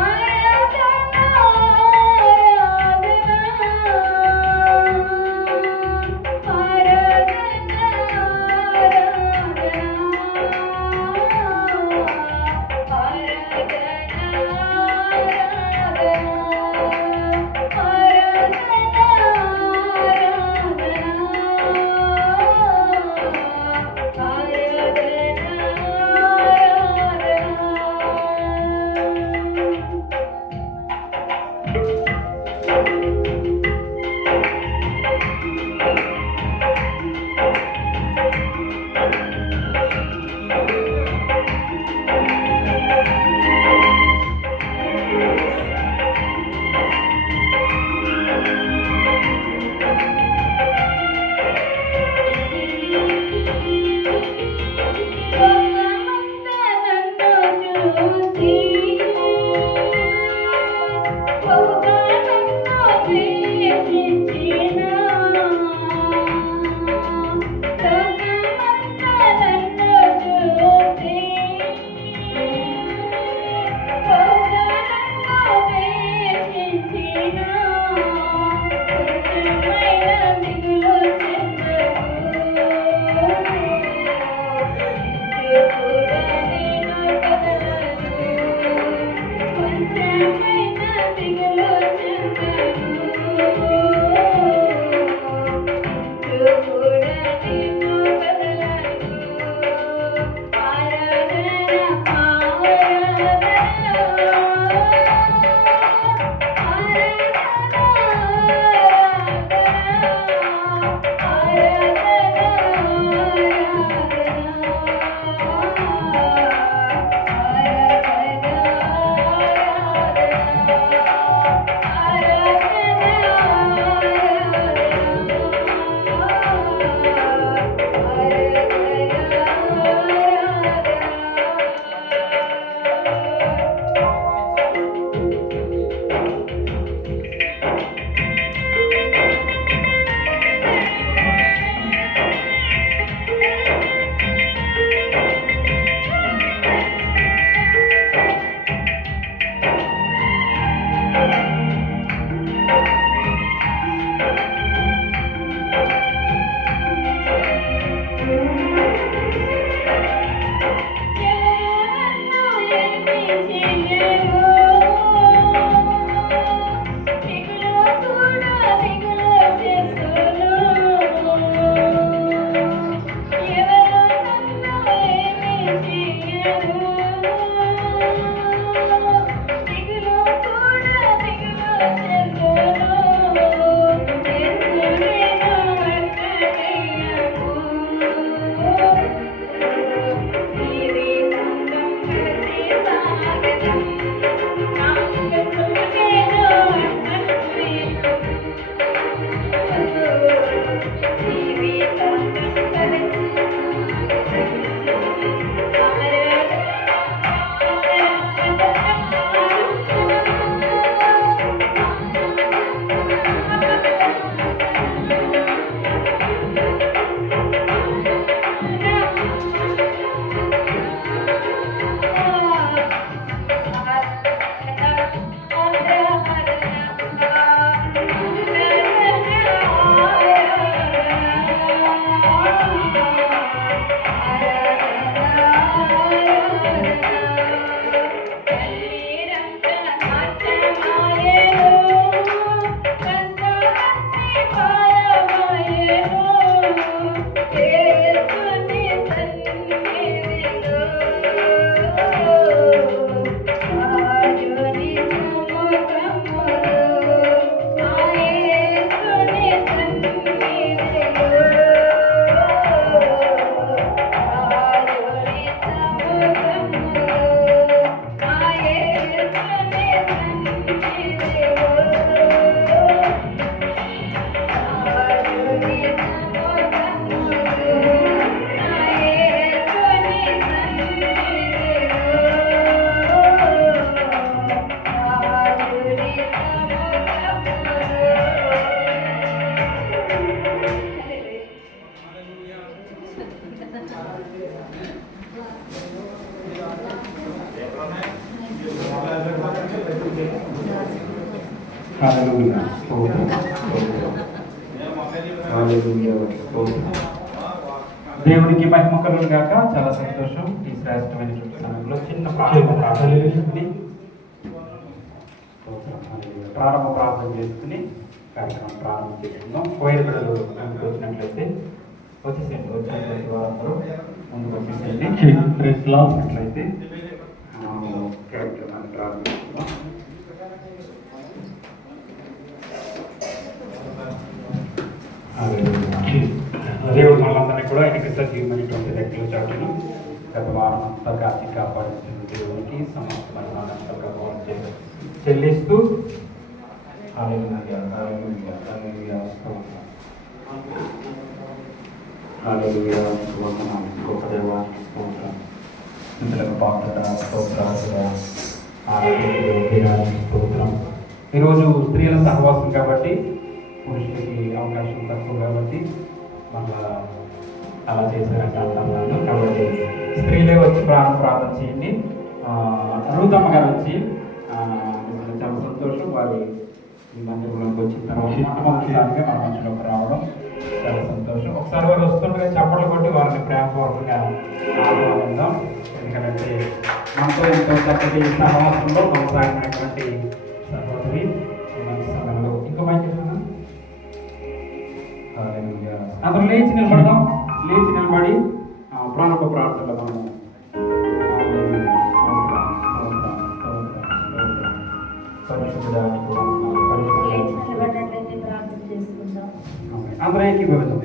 ఆరాధనా హల్లెలూయా స్తోత్రం హల్లెలూయా స్తోత్రం. దేవునికి మహిమ కలుగును గాక. చాలా సంతోషం. ఈ శ్రేష్టమైన సమయంలో చిన్న ప్రారంభ ప్రార్థన చేసుకుని కార్యక్రమం ప్రారంభం చేసుకుందాం. కోయిల బిడ్డలు ముందుకు వచ్చినట్లయితే వచ్చేసేయండి. వచ్చినటువంటి వారందరూ ముందుకు వచ్చేసేయండి. అట్లయితే కార్యక్రమాన్ని ప్రారంభిస్తున్నాం. దేవుడు మనందరినీ కూడా ఆయనకి సజీవమైనటువంటి రెక్కల చాటును గత వారం అంతా కాచి కాపాడుతున్న దేవునికి సమస్తమైన ప్రభావం చెల్లిస్తూ గొప్ప దేవానికి స్తోత్రం. ఇంతలకు పాత్ర స్తోత్రం. ఈరోజు స్త్రీల సహవాసం కాబట్టి పురుషులకి అవకాశం తక్కువ కాబట్టి మళ్ళా అలా చేశారంటే అంటున్నాను. కాబట్టి స్త్రీలే వచ్చి ప్రార్థన చేయండి. రూతమ్మ గారు వచ్చి చాలా సంతోషం. వారి ఈ మందిరంలోకి వచ్చిన తర్వాత మొదటిసారిగా మన మధ్యలోకి రావడం చాలా సంతోషం. ఒకసారి వారు వస్తుండగా చప్పట్లు కొట్టి వారిని ప్రేమపూర్వకంగా ఆహ్వానిద్దాం. ఎందుకంటే మనతో ఎంతో చక్కటి సహవాసంలో కొనసాగినటువంటి సహోదరి సమయంలో ఇంకో మంచి అందరూ లేచి నిలబడదాం. లేచి నిలబడి ప్రారంభ ప్రార్థనలో మనము అందరూ ఏకీభవిద్దాం.